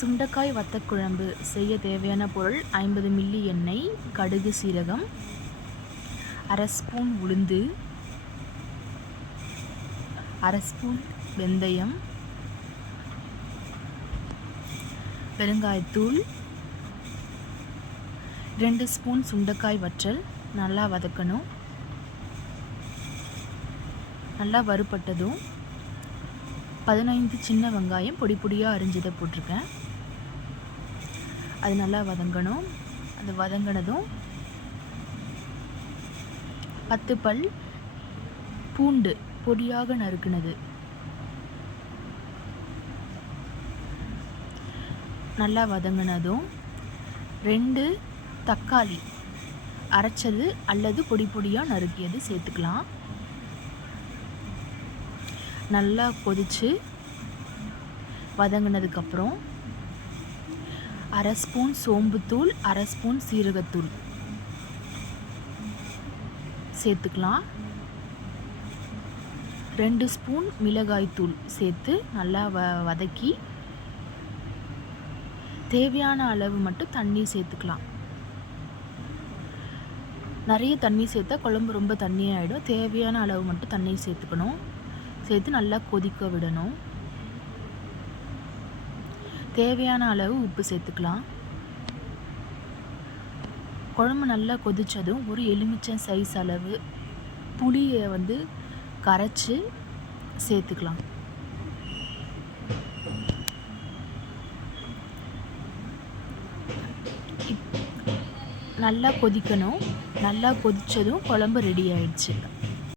சுண்டைக்காய் வத்தக்குழம்பு செய்ய தேவையான பொருள் 50 மில்லி எண்ணெய், கடுகு, சீரகம், அரை ஸ்பூன் உளுந்து, அரை ஸ்பூன் வெந்தயம், பெருங்காயத்தூள், 2 ஸ்பூன் சுண்டைக்காய் வற்றல். நல்லா வதக்கணும். நல்லா வறுபட்டதும் 15 சின்ன வெங்காயம் பொடி பொடியாக அரிஞ்சதை போட்டிருக்கேன். அது நல்லா வதங்கணும். அது வதங்கினதும் 10 பல் பூண்டு பொடியாக நறுக்குனது நல்லா வதங்கினதும் 2 தக்காளி அரைச்சது அல்லது பொடி பொடியாக நறுக்கியது சேர்த்துக்கலாம். நல்லா கொதித்து வதங்கினதுக்கப்புறம் அரை ஸ்பூன் சோம்புத்தூள், அரை ஸ்பூன் சீரகத்தூள் சேர்த்துக்கலாம். 2 ஸ்பூன் மிளகாய்த்தூள் சேர்த்து நல்லா வதக்கி தேவையான அளவு மட்டும் தண்ணி சேர்த்துக்கலாம். நிறைய தண்ணி சேர்த்தா குழம்பு ரொம்ப தண்ணியாகிடும். தேவையான அளவு மட்டும் தண்ணி சேர்த்துக்கணும். சேர்த்து நல்லா கொதிக்க விடணும். தேவையான அளவு உப்பு சேர்த்துக்கலாம். குழம்பு நல்லா கொதித்ததும் ஒரு எலுமிச்சை சைஸ் அளவு புளியை கரைச்சி சேர்த்துக்கலாம். நல்லா கொதிக்கணும். நல்லா கொதித்ததும் குழம்பு ரெடி ஆயிடுச்சு.